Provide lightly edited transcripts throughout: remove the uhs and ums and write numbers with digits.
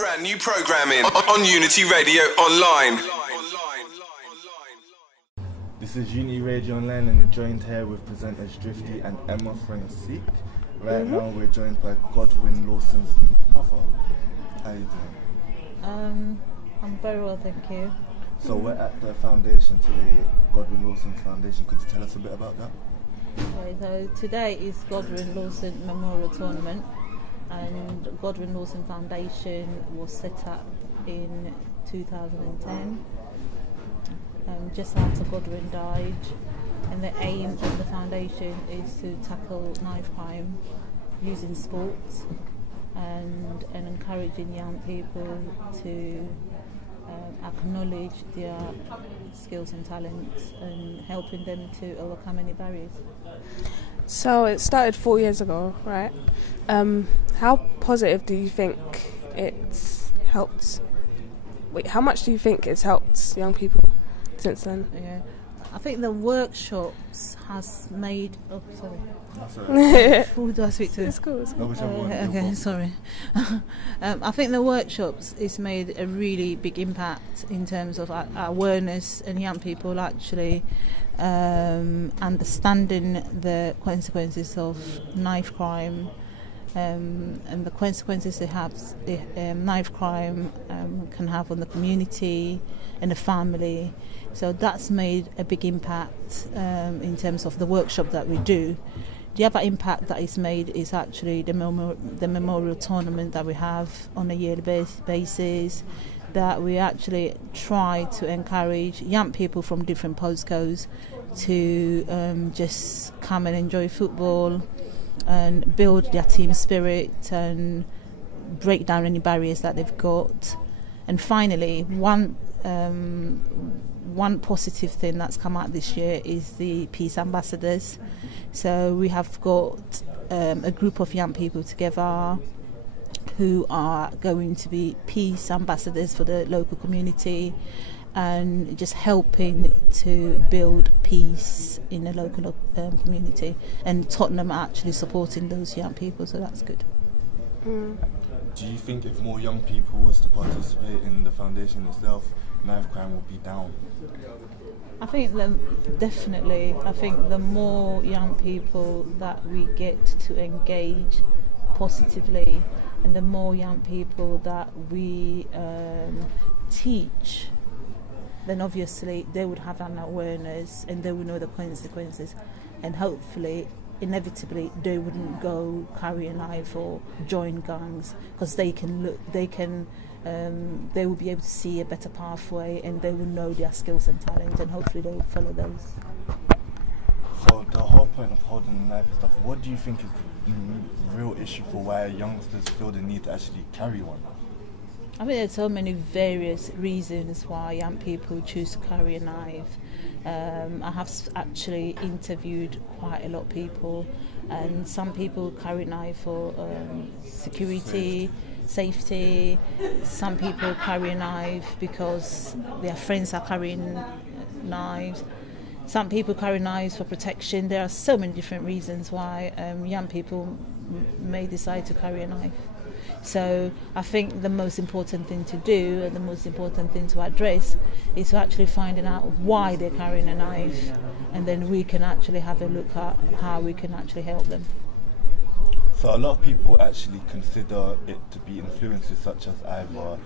Brand new programming on Unity Radio Online. This is Unity Radio Online, and you're joined here with presenters Drifty and Emma Francis. Right now we're joined by Godwin Lawson's mother. How are you doing? I'm very well, thank you. So we're at the foundation today, Godwin Lawson Foundation. Could you tell us a bit about that? Okay, so today is Godwin Lawson Memorial Tournament, and Godwin Lawson Foundation was set up in 2010, just after Godwin died. And the aim of the foundation is to tackle knife crime using sports and encouraging young people to acknowledge their skills and talents and helping them to overcome any barriers. So it started 4 years ago, right? How positive do you think it's helped? How much do you think it's helped young people since then? Yeah, I think the workshops has made. Oh, sorry. Who do I speak to? It's cool. Okay, sorry. I think the workshops has made a really big impact in terms of awareness and young people actually understanding the consequences of knife crime and the consequences knife crime can have on the community and the family. So that's made a big impact in terms of the workshop that we do. The other impact that is made is actually the memorial tournament that we have on a yearly basis, that we actually try to encourage young people from different postcodes to just come and enjoy football and build their team spirit and break down any barriers that they've got. And finally, one positive thing that's come out this year is the Peace Ambassadors. So we have got a group of young people together who are going to be peace ambassadors for the local community and just helping to build peace in the local community. And Tottenham are actually supporting those young people, so that's good. Do you think if more young people was to participate in the foundation itself, knife crime will be down? I think definitely. I think the more young people that we get to engage positively, and the more young people that we teach, then obviously they would have an awareness and they would know the consequences, and hopefully, inevitably, they wouldn't go carry a knife or join gangs, because they will be able to see a better pathway and they will know their skills and talents, and hopefully they will follow those. So the whole point of holding the knife and stuff, what do you think is the real issue for why youngsters feel the need to actually carry one? I think there's so many various reasons why young people choose to carry a knife. I have actually interviewed quite a lot of people, and some people carry a knife for security, safety. Some people carry a knife because their friends are carrying knives. Some people carry knives for protection. There are so many different reasons why young people may decide to carry a knife. So I think the most important thing to do and the most important thing to address is to actually finding out why they're carrying a knife, and then we can actually have a look at how we can actually help them. So a lot of people actually consider it to be influences such as either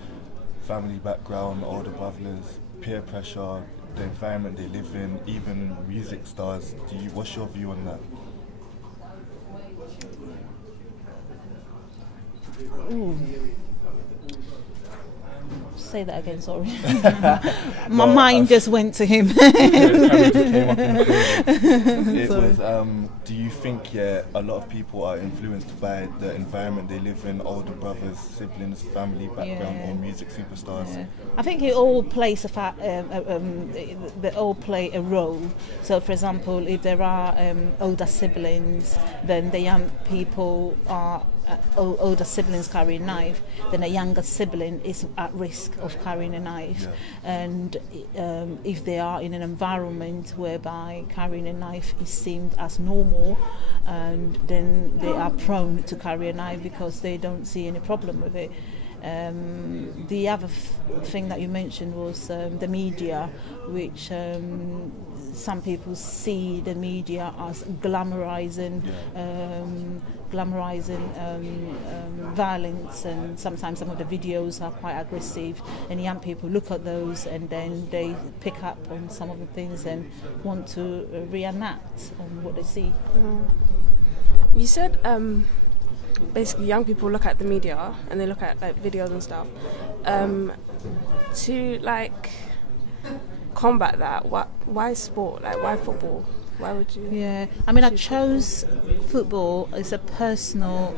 family background, older brothers, peer pressure, the environment they live in, even music stars. What's your view on that? Ooh. Say that again, sorry. My mind just went to him. It was, do you think a lot of people are influenced by the environment they live in, older brothers, siblings, family background, or music superstars? Yeah. I think it all plays they all play a role. So, for example, if there are older siblings, then the young people are older siblings carry a knife, then a younger sibling is at risk of carrying a knife. And if they are in an environment whereby carrying a knife is seen as normal, and then they are prone to carry a knife because they don't see any problem with it. The other thing that you mentioned was the media, which some people see the media as glamorizing violence, and sometimes some of the videos are quite aggressive, and young people look at those and then they pick up on some of the things and want to reenact on what they see. You said basically young people look at the media and they look at like videos and stuff. To like combat that, why sport? Like, why football? Why would you? Yeah, I mean, I chose football as a personal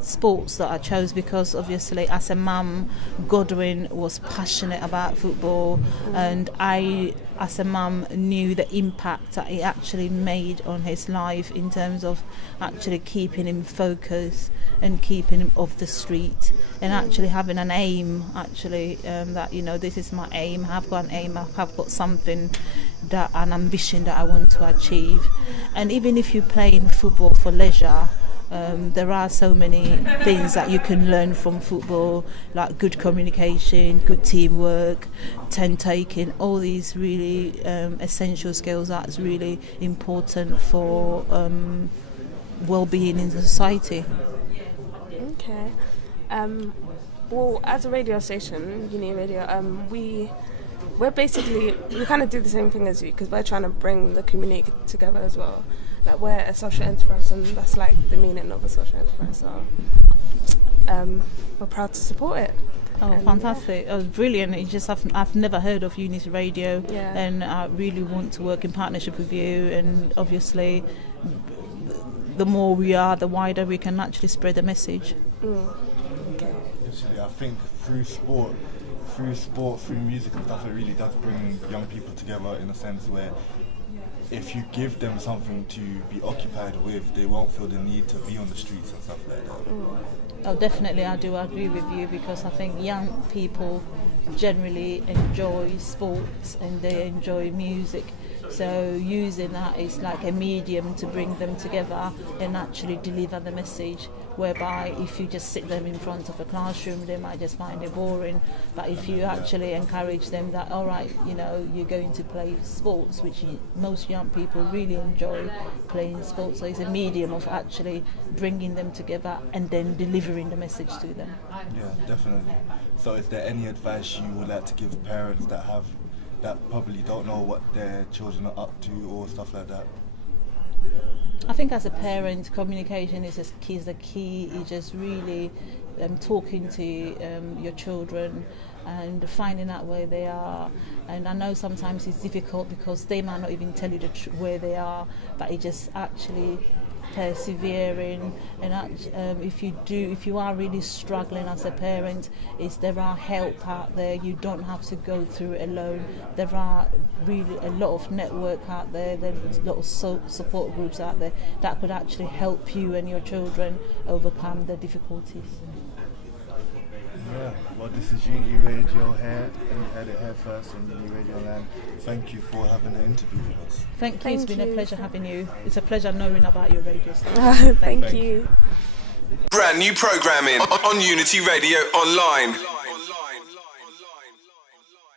sports that I chose because obviously as a mum, Godwin was passionate about football, and I as a mum knew the impact that it actually made on his life in terms of actually keeping him focused and keeping him off the street and actually having an aim, actually that, you know, this is my aim, I've got an aim, I've got something, that an ambition that I want to achieve. And even if you play in football for leisure, there are so many things that you can learn from football, like good communication, good teamwork, turn taking, all these really essential skills that's really important for well-being in society. Okay. Well, as a radio station, Uni Radio, we're basically, we kind of do the same thing as you, because we're trying to bring the community together as well. Like, we're a social enterprise, and that's like the meaning of a social enterprise, so we're proud to support it. Oh, fantastic. Oh, brilliant. It's just I've never heard of Unity Radio, and I really want to work in partnership with you, and obviously the more we are, the wider we can actually spread the message. Okay. Actually, I think through sport, through music and stuff, it really does bring young people together in a sense where if you give them something to be occupied with, they won't feel the need to be on the streets and stuff like that. Oh, definitely, I do agree with you, because I think young people generally enjoy sports and they enjoy music. So using that is like a medium to bring them together and actually deliver the message, whereby if you just sit them in front of a classroom, they might just find it boring. But if you actually encourage them that, all right, you know, you're going to play sports, which most young people really enjoy playing sports. So it's a medium of actually bringing them together and then delivering the message to them. Yeah, definitely. So is there any advice you would like to give parents that probably don't know what their children are up to or stuff like that? I think as a parent, communication is the key. It's just really talking to your children and finding out where they are. And I know sometimes it's difficult because they might not even tell you where they are, but it just actually persevering. And if you are really struggling as a parent, there are help out there. You don't have to go through it alone. There are really a lot of network out there. There's a lot of support groups out there that could actually help you and your children overcome the difficulties. Yeah, well, this is Uni Radio here, and you heard it here first on Uni Radio Land. Thank you for having an interview with us. Thank you. It's been a pleasure having you. It's a pleasure knowing about your radio station. Thank you. Brand new programming on Unity Radio Online.